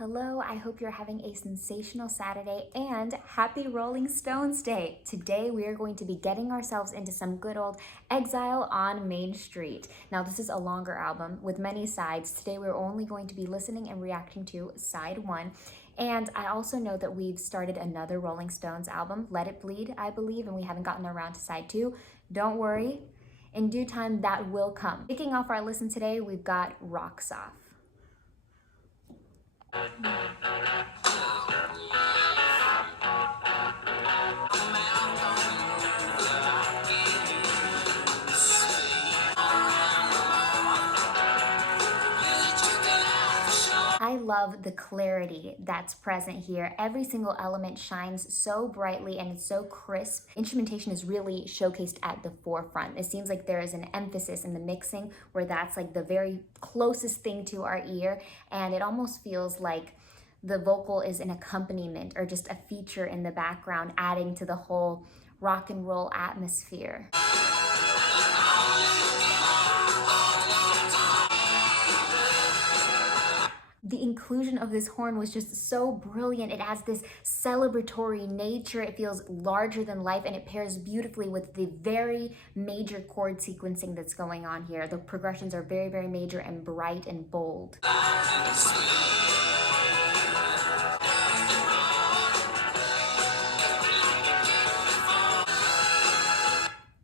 Hello, I hope you're having a sensational Saturday and happy Rolling Stones Day. Today we are going to be getting ourselves into some good old Exile on Main Street. Now this is a longer album with many sides. Today we're only going to be listening and reacting to side one. And I also know that we've started another Rolling Stones album, Let It Bleed, I believe, and we haven't gotten around to side two. Don't worry, in due time that will come. Kicking off our listen today, we've got Rocks Off. I love the clarity that's present here. Every single element shines so brightly and it's so crisp. Instrumentation is really showcased at the forefront. It seems like there is an emphasis in the mixing where that's like the very closest thing to our ear, and it almost feels like the vocal is an accompaniment or just a feature in the background, adding to the whole rock and roll atmosphere. The inclusion of this horn was just so brilliant. It has this celebratory nature. It feels larger than life, and it pairs beautifully with the very major chord sequencing that's going on here. The progressions are very, very major and bright and bold.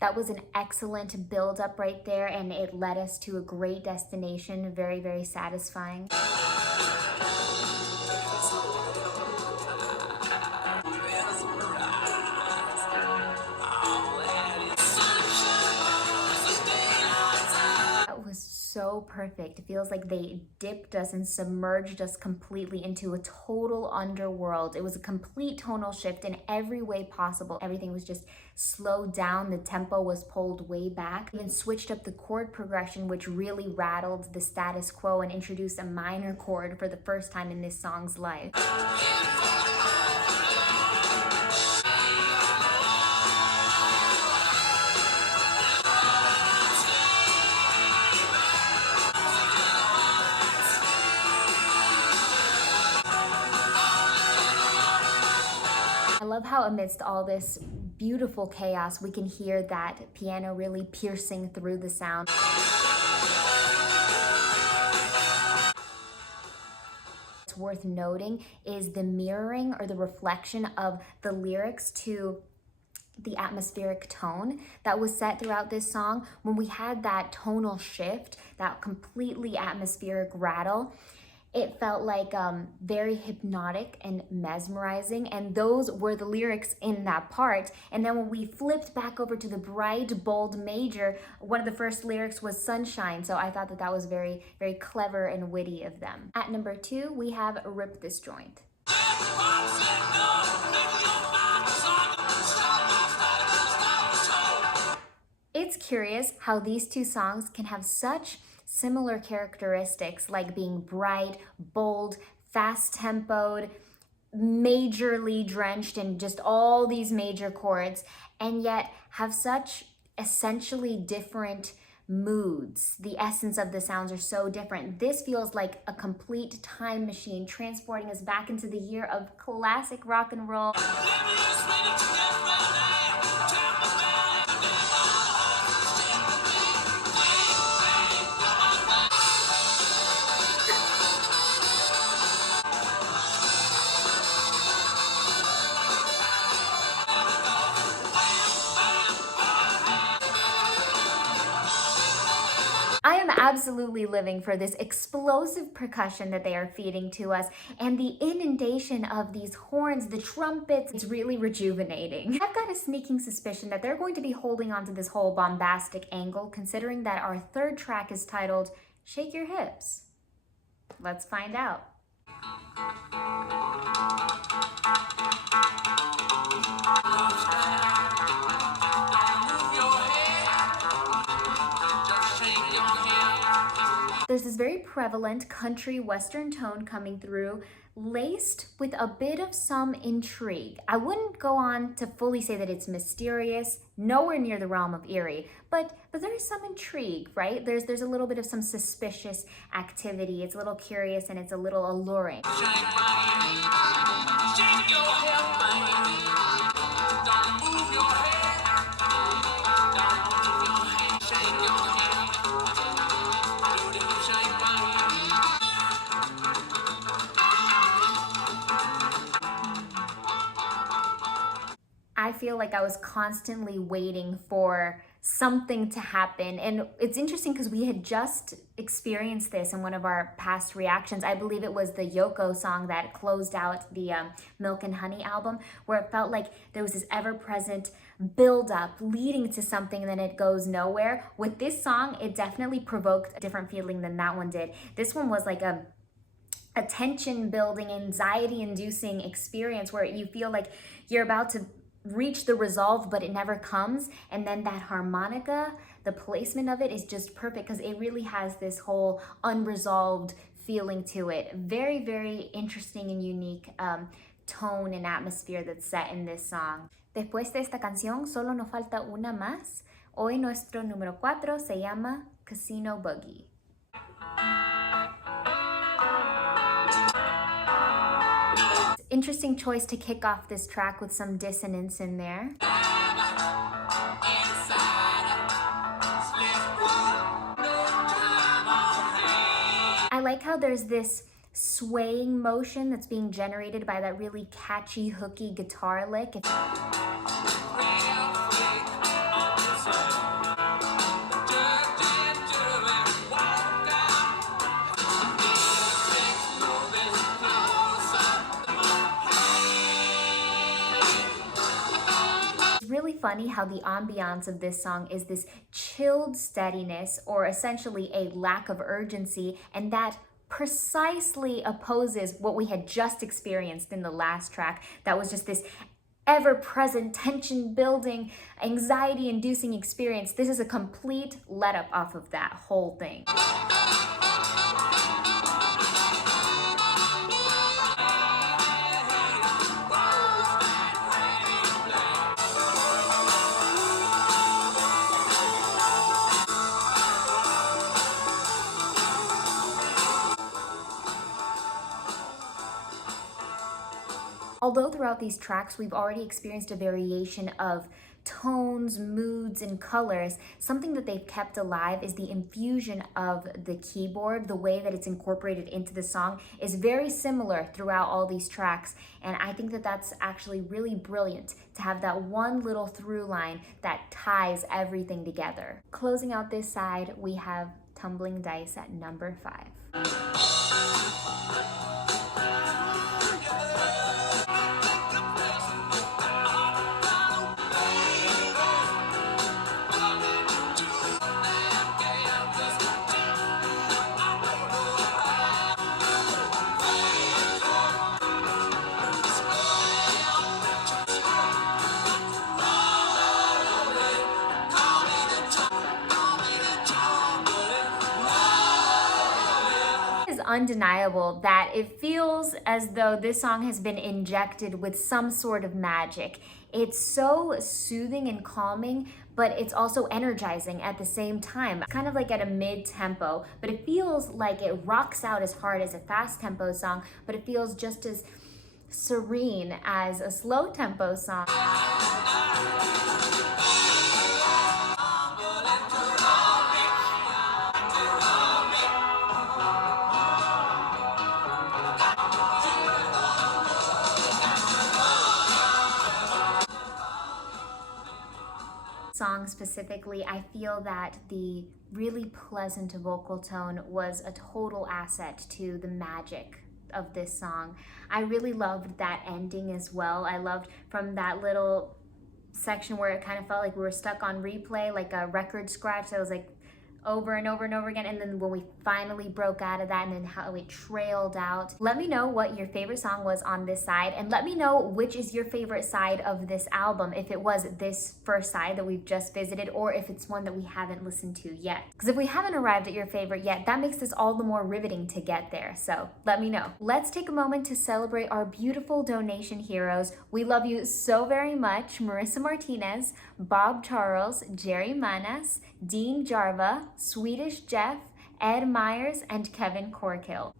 That was an excellent build-up right there, and it led us to a great destination. Very, very satisfying. So perfect. It feels like they dipped us and submerged us completely into a total underworld. It was a complete tonal shift in every way possible. Everything was just slowed down. The tempo was pulled way back. Even switched up the chord progression, which really rattled the status quo and introduced a minor chord for the first time in this song's life. I love how amidst all this beautiful chaos, we can hear that piano really piercing through the sound. What's worth noting is the mirroring or the reflection of the lyrics to the atmospheric tone that was set throughout this song. When we had that tonal shift, that completely atmospheric rattle, it felt like very hypnotic and mesmerizing, and those were the lyrics in that part. And then when we flipped back over to the bright, bold major, one of the first lyrics was sunshine, so I thought that that was very, very clever and witty of them. At number 2, we have Rip This Joint. It's curious how these two songs can have such similar characteristics, like being bright, bold, fast-tempoed, majorly drenched in just all these major chords, and yet have such essentially different moods. The essence of the sounds are so different. This feels like a complete time machine, transporting us back into the year of classic rock and roll. I am absolutely living for this explosive percussion that they are feeding to us, and the inundation of these horns, the trumpets, it's really rejuvenating. I've got a sneaking suspicion that they're going to be holding on to this whole bombastic angle, considering that our third track is titled Shake Your Hips. Let's find out. There's there's this very prevalent country western tone coming through, laced with a bit of some intrigue. I wouldn't go on to fully say that it's mysterious, nowhere near the realm of eerie, but there is some intrigue, right? There's a little bit of some suspicious activity. It's a little curious and it's a little alluring. I feel like I was constantly waiting for something to happen. And it's interesting because we had just experienced this in one of our past reactions. I believe it was the Yoko song that closed out the Milk and Honey album, where it felt like there was this ever-present build-up leading to something and then it goes nowhere. With this song, it definitely provoked a different feeling than that one did. This one was like a tension building, anxiety inducing experience where you feel like you're about to reach the resolve, but it never comes. And then that harmonica, the placement of it is just perfect because it really has this whole unresolved feeling to it. Very, very interesting and unique tone and atmosphere that's set in this song. Después de esta canción, solo nos falta una más. Hoy nuestro número 4 se llama Casino Boogie. Interesting choice to kick off this track with some dissonance in there. I like how there's this swaying motion that's being generated by that really catchy, hooky guitar lick. Really funny how the ambiance of this song is this chilled steadiness, or essentially a lack of urgency, and that precisely opposes what we had just experienced in the last track. That was just this ever-present tension building, anxiety inducing experience. This is a complete let up off of that whole thing. Although throughout these tracks, we've already experienced a variation of tones, moods, and colors, something that they've kept alive is the infusion of the keyboard. The way that it's incorporated into the song is very similar throughout all these tracks. And I think that that's actually really brilliant to have that one little through line that ties everything together. Closing out this side, we have Tumbling Dice at number 5. Undeniable that it feels as though this song has been injected with some sort of magic. It's so soothing and calming, but it's also energizing at the same time. Kind of like at a mid-tempo, but it feels like it rocks out as hard as a fast-tempo song, but it feels just as serene as a slow-tempo song. Song specifically, I feel that the really pleasant vocal tone was a total asset to the magic of this song. I really loved that ending as well. I loved from that little section where it kind of felt like we were stuck on replay, like a record scratch that was like over and over and over again, and then when we finally broke out of that and then how it trailed out. Let me know what your favorite song was on this side, and let me know which is your favorite side of this album, if it was this first side that we've just visited or if it's one that we haven't listened to yet. Because if we haven't arrived at your favorite yet, that makes this all the more riveting to get there, so let me know. Let's take a moment to celebrate our beautiful donation heroes. We love you so very much. Marissa Martinez, Bob Charles, Jerry Manas, Dean Jarva, Sweetish Jeff, Ed Myers, and Kevin Corkill.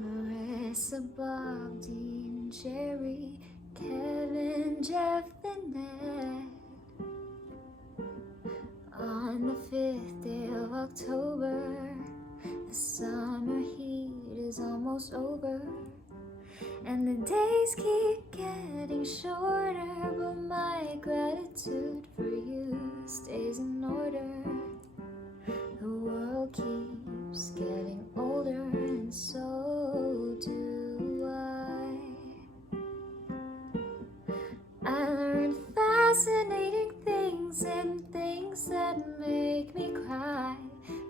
Marissa, Bob, Dean, Jerry, Kevin, Jeff, and Ed. On the 5th day of October, the summer heat is almost over, and the days keep getting shorter, but my gratitude for you stays in order. The world keeps getting older, and so do I. I learned fascinating things and things that make me cry,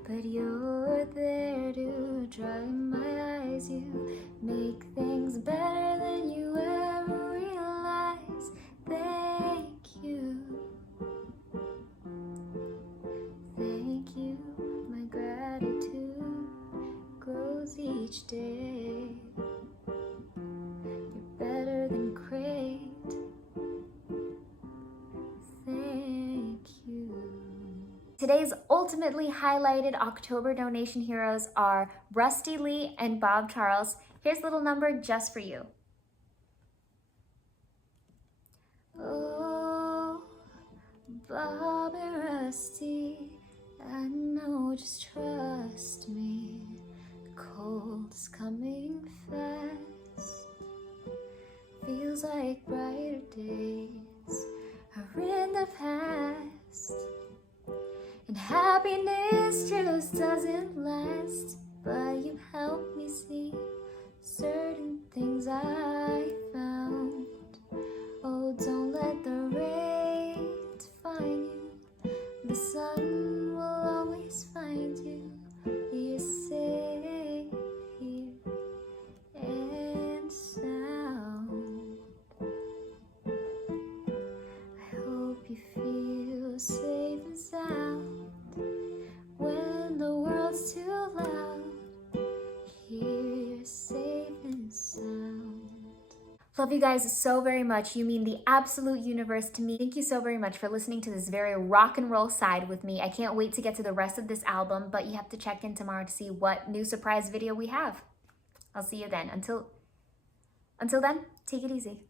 but you're there to dry my eyes. You make things better than you ever realize. Thank you. Thank you. My gratitude grows each day. You're better than great. Thank you. Today's ultimately highlighted October donation heroes are Rusty Lee and Bob Charles. Here's a little number just for you. Oh, Bob and Rusty, I know, just trust me. The cold is coming fast. Feels like brighter days are in the past. And happiness just doesn't last, but you help me see certain things I found. Oh, don't let the rain find you. The sun will always find you. You're safe here and sound. I hope you feel safe and sound. When the world's too loud, here you're safe and sound. Love you guys so very much. You mean the absolute universe to me. Thank you so very much for listening to this very rock and roll side with me. I can't wait to get to the rest of this album, but you have to check in tomorrow to see what new surprise video we have. I'll see you then. Until then, take it easy.